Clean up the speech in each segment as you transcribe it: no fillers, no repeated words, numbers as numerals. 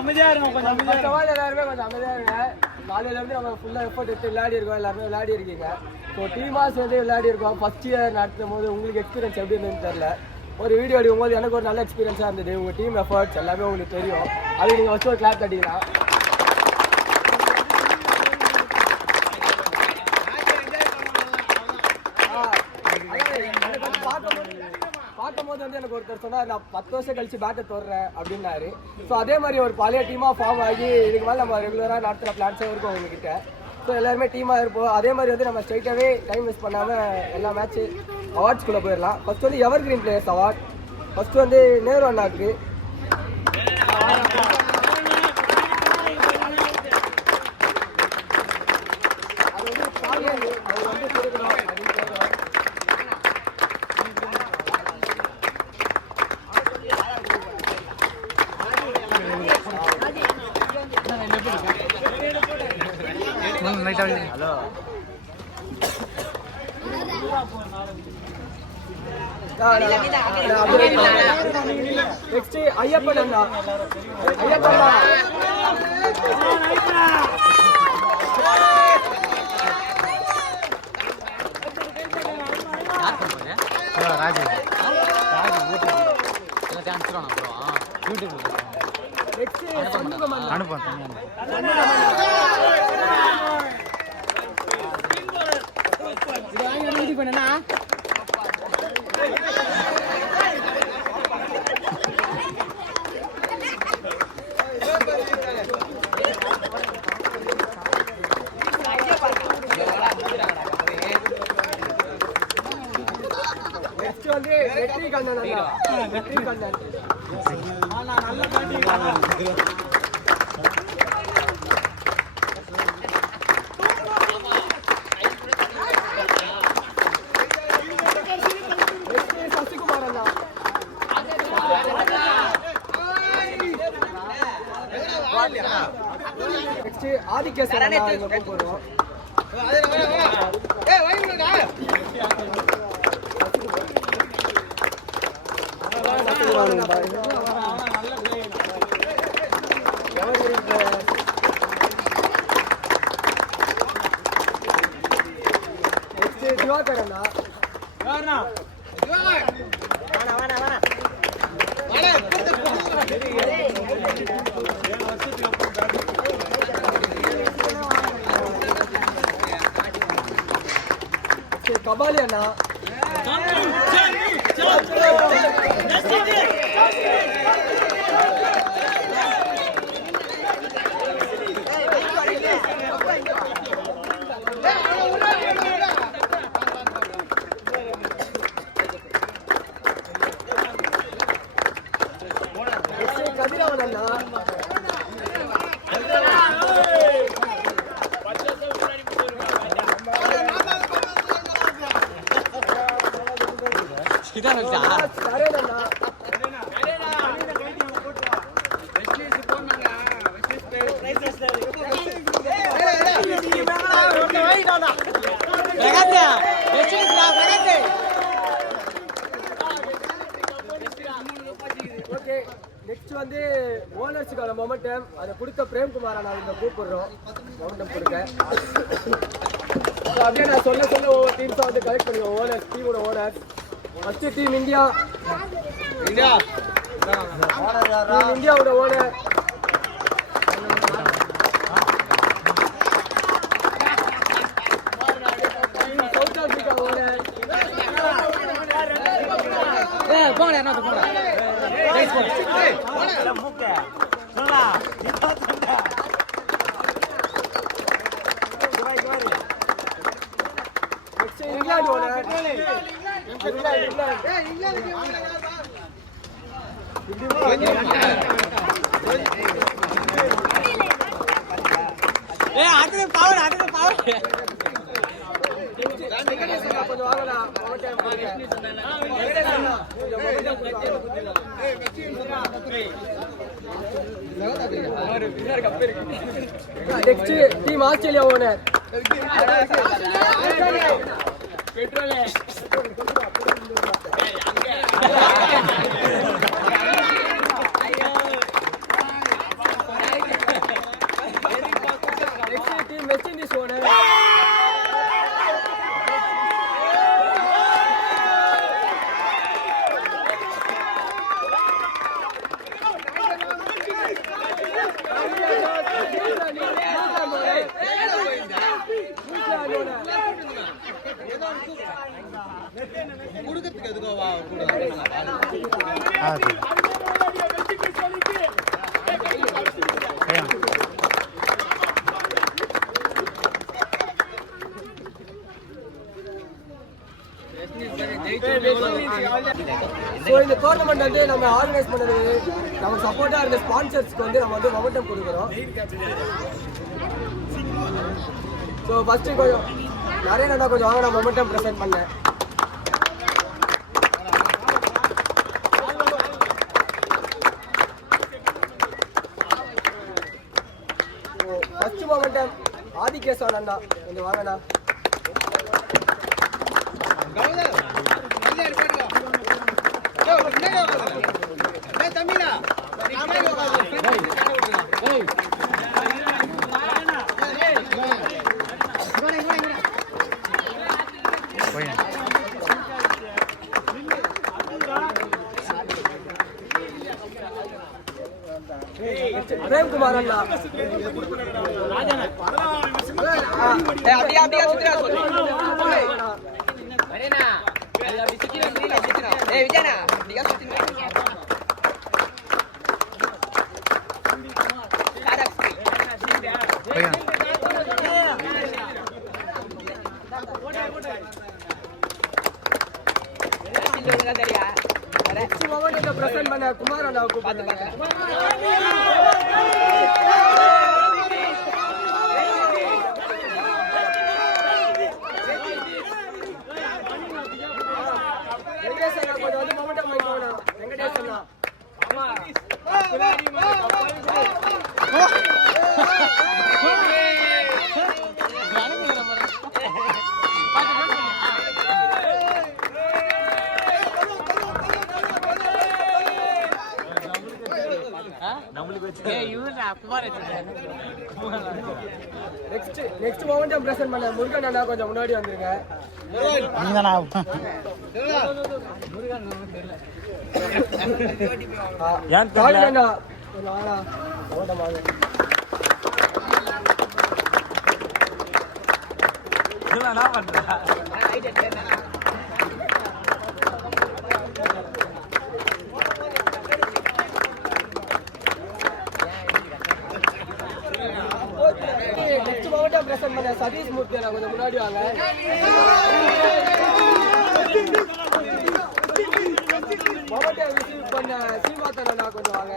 அமைதியா இருக்கும் எல்லாருமே கொஞ்சம் அமைதியா இருங்க. காலையில இருந்து நம்ம ஃபுல்லா எஃபர்ட் எடுத்து விளையாடி இருக்கோம், எல்லாருமே விளையாடி இருக்கீங்க. ஸோ டீமா சேர்ந்து விளையாடி இருக்கோம். ஃபர்ஸ்ட் இயர் நடத்தும் போது உங்களுக்கு எக்ஸ்பீரியன்ஸ் எப்படி இருந்ததுன்னு தெரியல. ஒரு வீடியோ எடுக்கும் போது எனக்கு ஒரு நல்ல எக்ஸ்பீரியன்ஸாக இருந்தது. உங்கள் டீம் எஃபர்ட்ஸ் எல்லாமே உங்களுக்கு தெரியும். அது நீங்கள் வச்சு ஒரு கிளாப் தட்டிக்கலாம். பார்க்கும்போது வந்து எனக்கு ஒருத்தர் சொன்னால் நான் 10 வருஷம் கழிச்சு பேட்டை தோடுறேன் அப்படின்னாரு. ஸோ அதே மாதிரி ஒரு பழைய டீமாக ஃபார்ம் ஆகி இதுக்கு மேலே நம்ம ரெகுலராக நடத்துகிற பிளான்ஸும் இருக்கும் உங்ககிட்ட. ஸோ எல்லாருமே டீமாக இருப்போம். அதே மாதிரி வந்து நம்ம ஸ்ட்ரைட்டாகவே டைம் வேஸ்ட் பண்ணாமல் எல்லா மேட்ச்சு அவார்ட்ஸ்குள்ளே போயிடலாம். ஃபஸ்ட்டு வந்து எவர் கிரீன் பிளேயர்ஸ் அவார்ட். ஃபஸ்ட்டு வந்து நேரு அண்ணாக்கு. அது வந்து அவர் வந்து கொடுக்கணும் அப்படின்னு கேட்குறோம். ஹலோ நெக்ஸ்ட் ஐயப்பன் அண்ணா. ஐயப்பன் வந்து வெற்றி கண்ணன் அண்ணா. வெற்றி கண்ணன் சசிகுமார் அண்ணா. நெக்ஸ்ட் ஆதிகேசன் அண்ணா. இங்க போறோம். திவாகர் அண்ணா. கபாலி அண்ணா. கதிரவன் அண்ணா. ஓகே, நெக்ஸ்ட் வந்து ஓனர்ஸுக்கான மொமெண்டம் அதை கொடுத்த பிரேம்குமார் நான் இங்க கூப்பிடுறோம் மொமெண்டம் கொடுக்க. அப்படியே நான் சொல்ல ஒவ்வொரு டீம்ஸாக வந்து கலெக்ட் பண்ணுவோம். ஓனர்ஸ், டீமோட ஓனர்ஸ். First team India. இந்தியாவோட owner South Africa owner. England owner. கொஞ்சம் வாங்கலாம். Next team Australia owner. So இந்த டோர்னமெண்ட் வந்து நம்ம ஆர்கனைஸ் பண்ணது நமக்கு சப்போர்ட்டாக இருந்த ஸ்பான்சர்ஸ்க்கு வந்து நம்ம வந்து மொமெண்டம் கொடுக்குறோம். ஸோ ஃபஸ்ட்டு கொஞ்சம் நிறைய நல்லா கொஞ்சம் வாங்க நான் மொமெண்டம் ப்ரெசென்ட் பண்ணேன். ஃபஸ்ட்டு மொமெண்டம் ஆதிகேசவன் அண்ணா கொஞ்சம் வாங்கண்ணா. பிரேம்குமார் அண்ணா பிரசன்ட் பண்ண குமார் அண்ணா வெங்கடேஷ் அண்ணா கொஞ்சம் வந்து மொமெண்டம் வாங்கிக்கோண்ணா. வெங்கடேஷ் அண்ணா நெக்ஸ்ட் மொமெண்டம் பிரசன்ட் பண்ண முருகன் அண்ணா கொஞ்சம் முன்னாடி வந்துருங்க. காலின் அண்ணா கொஞ்சம் வாடா ஓட்டமாக. நெக்ஸ்ட் மொமெண்டம் பிரசன்ட் பண்ண சதீஷ் மூர்த்தி அண்ணா கொஞ்சம் முன்னாடி வாங்க. மொமெண்டம் ரிசீவ் பண்ண சீமாத்தன் அண்ணா கொஞ்சம் வாங்க.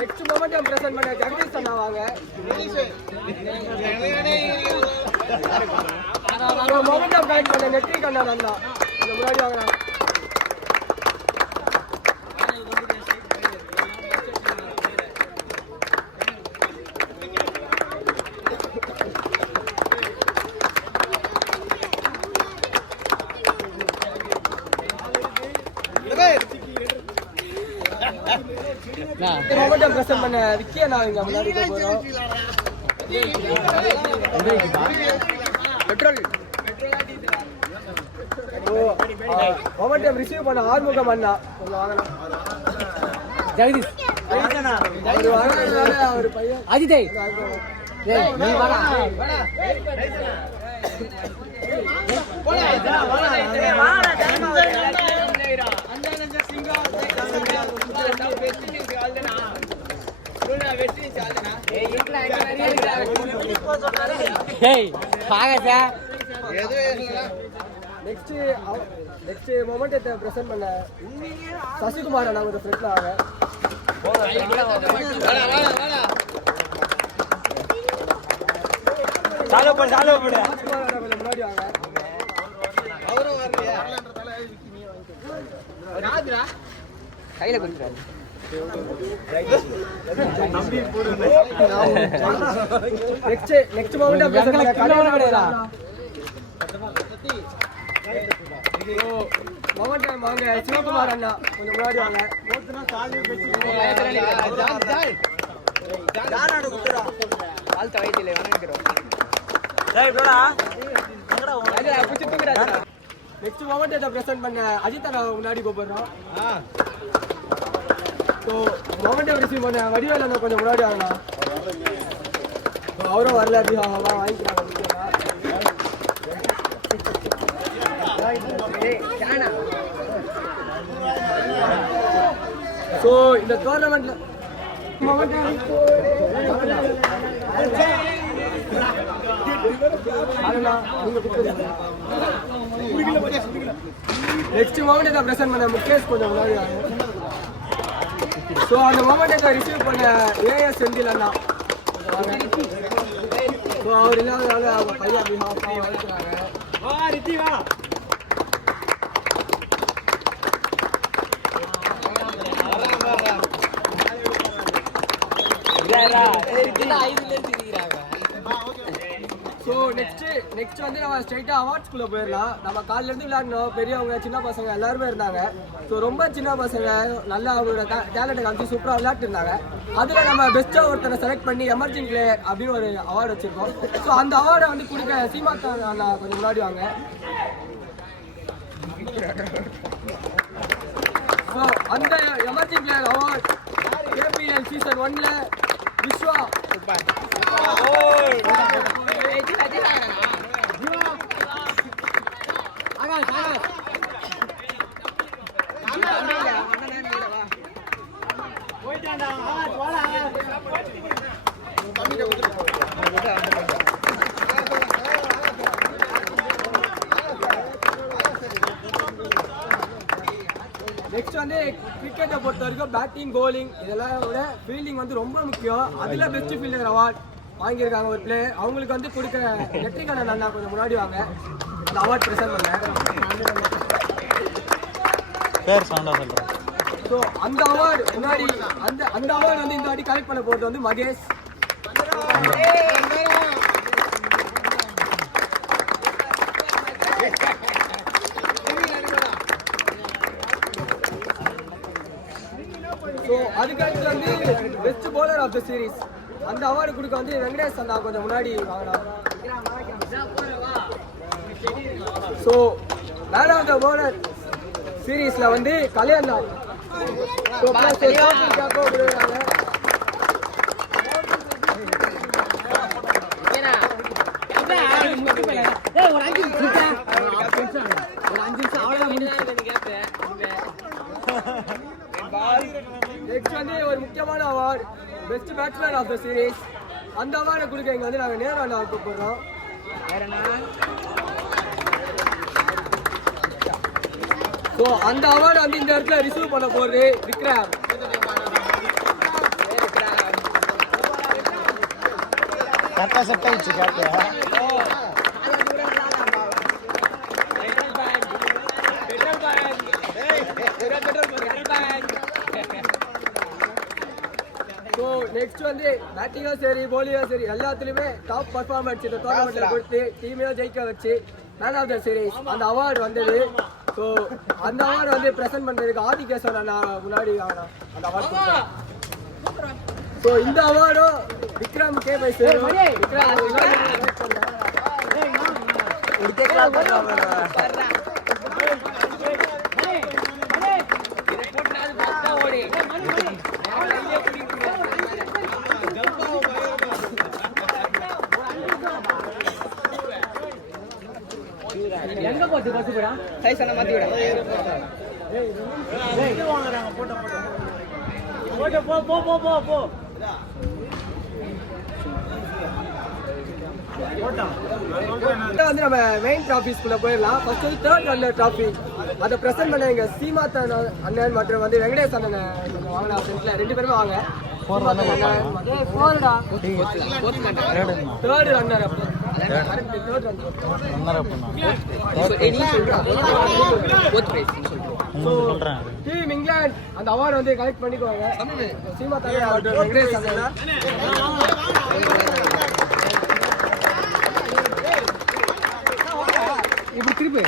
நெக்ஸ்ட் மொமெண்டம் பிரசன்ட் பண்ண ஜெகதீஷ் அண்ணா வாங்க. மொமெண்டம் கலெக்ட் பண்ண நெட்ரிக் அண்ணா அண்ணா கொஞ்சம் முன்னாடி வாங்க. மொமெண்டம் பிரசன்ட் பண்ண விக்கி அண்ணா இங்க முன்னாடி போறோம். பெட்ரோல் மொமெண்டம் ரிசீவ் பண்ண ஆறுமுகம் அண்ணா கொஞ்சம் வாங்கலாம். ஜெகதீஷ் அவர் பையன் அஜித் நெக்ஸ்ட் மொமெண்ட்டை பிரசன்ட் பண்ண சசிகுமார் அண்ணா கொஞ்சம் ஃப்ரெண்ட்ல ஆக. முன்னாடி வாங்க. கையில கொடுக்குறாரு. நெக்ஸ்ட் மொமெண்டம் பிரசன்ட் மொமெண்டம் வாங்க சிவகுமார் அண்ணா கொஞ்சம் முன்னாடி வாங்க. நெக்ஸ்ட் மொமெண்ட் பிரசன்ட் பண்ண அஜித் அண்ணா முன்னாடி கூப்பிடுறோம். ஸோ மொமெண்டம் ரிசீவ் பண்ண வடிவேல் அண்ணா கொஞ்சம் முன்னாடி ஆகணா. அவரும் வரல வாங்கிக்கிறாங்க. ஸோ இந்த டோர்னமெண்ட்ல நெக்ஸ்ட் மொமெண்ட் பிரசன்ட் பண்ண முகேஷ் கொஞ்சம் முன்னாடி. ஸோ அந்த மொமெண்ட்டை ரிசீவ் பண்ண ஏஎஸ் செந்தில் அண்ணா. ஸோ அவர் இல்லாதனால அவங்க பையன் பிஹாஃபாக வளர்க்குறாங்க. ஸோ நெக்ஸ்ட் வந்து நம்ம ஸ்ட்ரைட்டாக அவார்ட்ஸ்குள்ளே போயிடலாம். நம்ம காலிலேருந்து விளையாடணும். பெரியவங்க சின்ன பசங்க எல்லாருமே இருந்தாங்க. ஸோ ரொம்ப சின்ன பசங்க நல்லா அவங்களோட டேலண்ட்டை காமிச்சு சூப்பராக விளையாட்டு இருந்தாங்க. அதில் நம்ம பெஸ்ட்டாக ஒருத்தரை செலக்ட் பண்ணி எமர்ஜிங் பிளேயர் அப்படின்னு ஒரு அவார்டு வச்சுருக்கோம். ஸோ அந்த அவார்டை வந்து கொடுக்க சீமாத்தா அண்ணா கொஞ்சம் முன்னாடி வாங்க. ஸோ அந்த emerging player award KPL season 1ல விஸ்வா நெக்ஸ்ட் வந்து கிரிக்கெட்டை பொறுத்த வரைக்கும் பேட்டிங் கோலிங் இதெல்லாம் விட ஃபீல்டிங் வந்து ரொம்ப முக்கியம். அதில் பெஸ்ட் ஃபீல்டர் அவார்ட் வாங்கியிருக்காங்க ஒரு பிளேயர். அவங்களுக்கு வந்து கொடுக்க நெற்றிகண்ணன் அண்ணா கொஞ்சம் முன்னாடி வாங்க. அந்த அவார்ட் ப்ரெசென்ட் பண்ணேன். ஸோ அந்த அவார்டு முன்னாடி அந்த அவார்டு வந்து இந்த வாட்டி கலெக்ட் பண்ண போகிறது வந்து மகேஷ். ஸோ அதுக்கடுத்து வந்து best bowler of the series அந்த அவார்டு கொடுக்க வந்து வெங்கடேஷ் அண்ணா கொஞ்சம் முன்னாடி வாங்கலாம். So man of the bowler சீரீஸில் வந்து கல்யாண். ஸோ நெக்ஸ்ட் வந்து ஒரு முக்கியமான award best batsman of the series அந்த அவார்டை கொடுக்க இங்கே வந்து நாங்கள் நேரு அண்ணா கூப்பிடுறோம். ஸோ அந்த அவார்டு வந்து இந்த இடத்துல ரிசீவ் பண்ண போகிறது விக்ரம். ஸோ நெக்ஸ்ட் வந்து பேட்டிங்கும் சரி போலிங்கும் சரி எல்லாத்துலேயுமே டாப் பர்ஃபார்மன்ஸ் இந்த டோர்னமெண்ட்டில் கொடுத்து டீமையும் ஜெயிக்க வச்சு மேன் ஆஃப் த சீரீஸ் அந்த அவார்டு வந்தது. ஸோ அந்த அவார்டு வந்து ப்ரெசென்ட் பண்ணுறதுக்கு ஆதிகேசன் அண்ணா முன்னாடி வாங்கலாம் அந்த அவார்டு. ஸோ இந்த அவார்டும் விக்ரம் கே பை சேரும். எங்க போச்சு பஸ் போடா சைஸ் எல்லாம் மாத்தி விட வாங்குறாங்க போட்டோ போ போ போ போ போ வந்து நம்ம மெயின் டிராஃபிஸ்குள்ள போயிடலாம். ஃபர்ஸ்ட் வந்து தேர்ட் ரன்னர் டிராஃபி அதை ப்ரெசென்ட் பண்ண எங்க சீமாத்தா அண்ணன் மற்றும் வந்து வெங்கடேஷ் அண்ணன் வாங்கினா ஃப்ரெண்ட்ல 2 பேருமே வாங்க. தேர்ட் ரன்னர் டீம் இங்கிலாந்து அந்த அவார்டு வந்து கலெக்ட் பண்ணிக்குவாங்க. சீமாத்தா மற்றும் வெங்கடேஷ் அண்ணன் இப்படி திருப்பி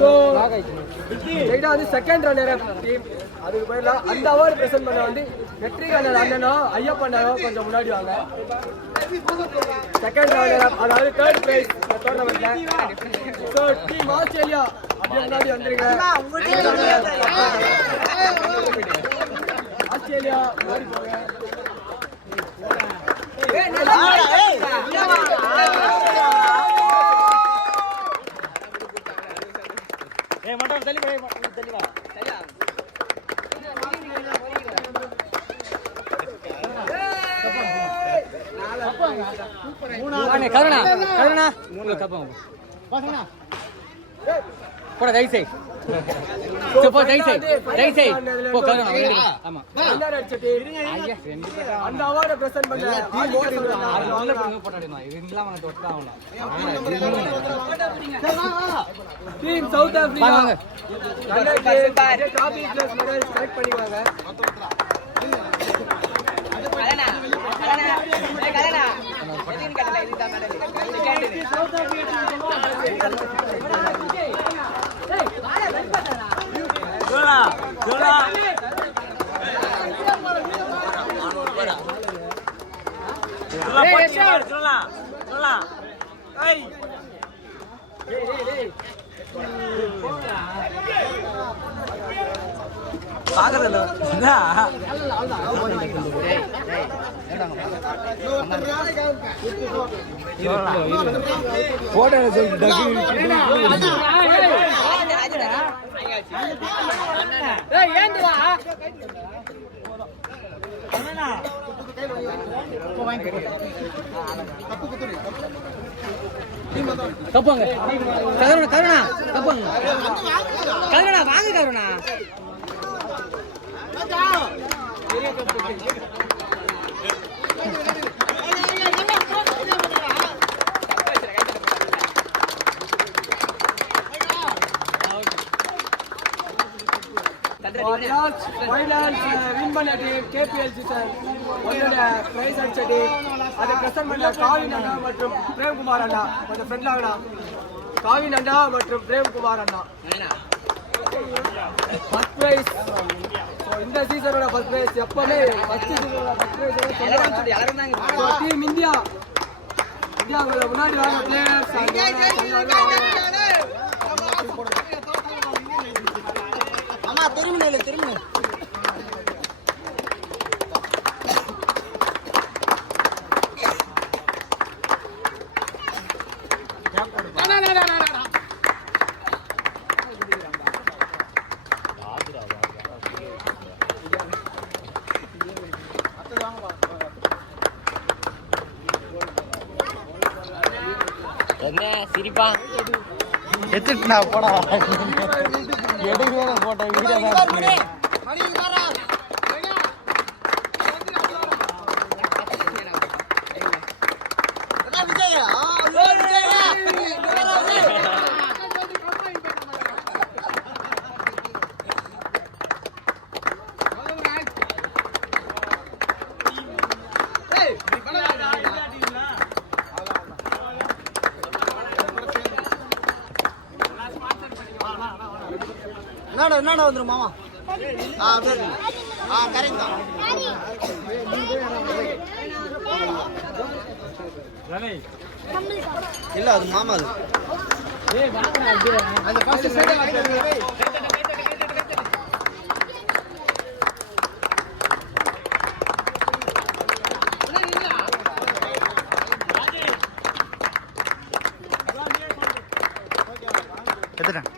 ஸோ வந்து செகண்ட் ரன்னர் டீம் அதுக்கு போயிடலாம். அந்த அவார்டு ப்ரெசென்ட் பண்ண வந்து வெற்றிகாரர் அண்ணனோ ஐயப்பண்ணனோ கொஞ்சம் முன்னாடி வாங்க. செகண்ட் ரன்னர் அதாவது தேர்ட் பிரைஸ் இந்த டோர்னமெண்ட்ல. ஸோ டீம் ஆஸ்திரேலியா அப்படியே முன்னாடி வந்துருங்க. ஆஸ்திரேலியா முன்னாடி போங்க. கருணா கருணா போட தயசை போ தயசை தயசை போ கருணா ஆமா அந்த அவார்டை பிரசன்ட் பண்ண team South Africa trophy plus medal select பண்ணிவாங்க. கப்பாங்க கருணா கருணா கப்பாங்க கருணா வாங்க கருணா ஃபைனல்ஸ் வின் பண்ண டீம் கேபிஎல் சீசன் ஒன்னோட பிரைஸ் அடிச்ச டீம் அதை பிரசன்ட் பண்ண காவின் அண்ணா மற்றும் பிரேம்குமார் அண்ணா கொஞ்சம் ஃப்ரெண்ட்ல ஆகலாம். காவின் அண்ணா மற்றும் பிரேம்குமார் அண்ணா ஃபர்ஸ்ட் பிரைஸ். இந்த சீசனோட ஃபர்ஸ்ட் பிரைஸ் எப்பவுமே ஃபர்ஸ்ட் சீசனோட ஃபர்ஸ்ட் பிரைஸ் டீம் இந்தியா. இந்தியாவோட முன்னாடி வாங்க பிளேயர்ஸ். திரும்ப என்ன சிரிப்பா எத்துட்டு போடா எடுக்கிறேன் போட்டோ வீடியோ என்னடா வந்துரும் மாமா. கரெக்ட் இல்ல அது மாமா அது ரெண்டு பேரும்